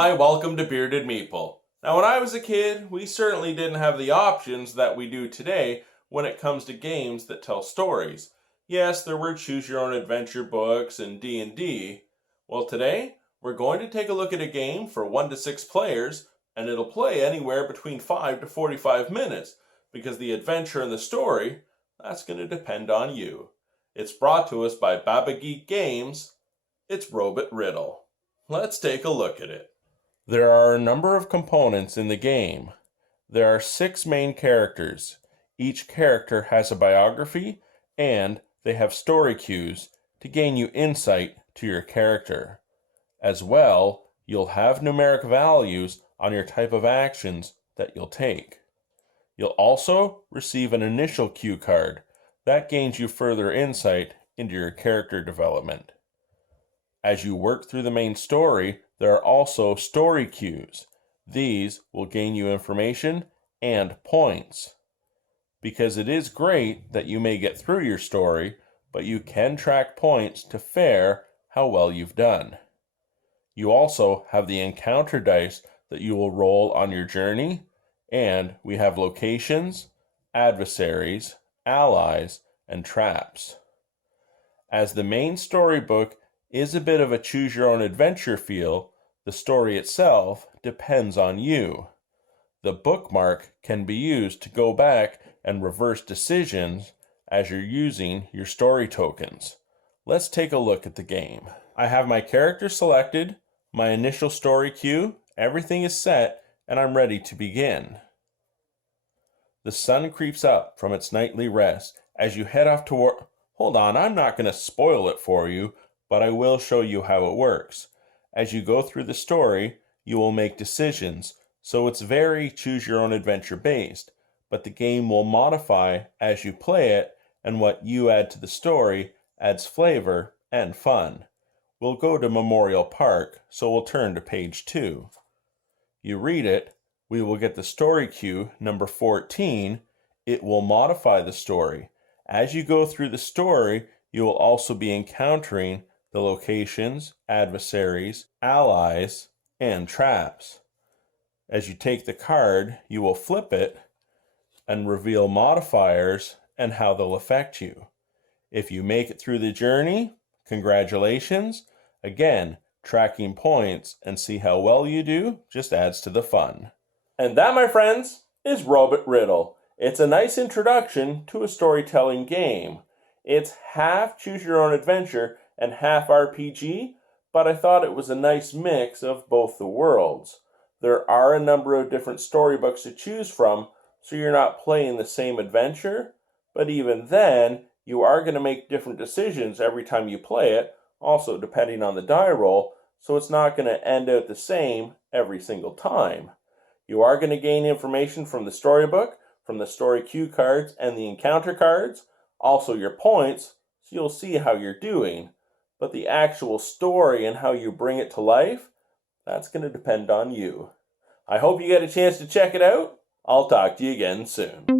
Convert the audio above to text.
Hi, welcome to Bearded Meeple. Now, when I was a kid, we certainly didn't have the options that we do today when it comes to games that tell stories. Yes, there were choose-your-own-adventure books and D&D. Well, today, we're going to take a look at a game for 1 to 6 players, and it'll play anywhere between 5 to 45 minutes, because the adventure and the story, that's going to depend on you. It's brought to us by Baba Geek Games. It's Robit Riddle. Let's take a look at it. There are a number of components in the game. There are 6 main characters. Each character has a biography, and they have story cues to gain you insight to your character. As well, you'll have numeric values on your type of actions that you'll take. You'll also receive an initial cue card that gains you further insight into your character development. As you work through the main story, there are also story cues. These will gain you information and points. Because it is great that you may get through your story, but you can track points to fare how well you've done. You also have the encounter dice that you will roll on your journey, and we have locations, adversaries, allies, and traps. As the main storybook is a bit of a choose-your-own-adventure feel, the story itself depends on you. The bookmark can be used to go back and reverse decisions as you're using your story tokens. Let's take a look at the game. I have my character selected, my initial story cue, everything is set, and I'm ready to begin. The sun creeps up from its nightly rest as you head off toward... Hold on, I'm not going to spoil it for you, but I will show you how it works. As you go through the story, you will make decisions, so it's very choose-your-own-adventure based, but the game will modify as you play it, and what you add to the story adds flavor and fun. We'll go to Memorial Park, so we'll turn to page 2. You read it, we will get the story cue, number 14. It will modify the story. As you go through the story, you will also be encountering the locations, adversaries, allies, and traps. As you take the card, you will flip it and reveal modifiers and how they'll affect you. If you make it through the journey, congratulations. Again, tracking points and see how well you do just adds to the fun. And that, my friends, is Robit Riddle. It's a nice introduction to a storytelling game. It's half choose-your-own-adventure and half RPG, but I thought it was a nice mix of both the worlds. There are a number of different storybooks to choose from, so you're not playing the same adventure, but even then, you are going to make different decisions every time you play it, also depending on the die roll, so it's not going to end out the same every single time. You are going to gain information from the storybook, from the story cue cards and the encounter cards, also your points, so you'll see how you're doing. But the actual story and how you bring it to life, that's going to depend on you. I hope you get a chance to check it out. I'll talk to you again soon.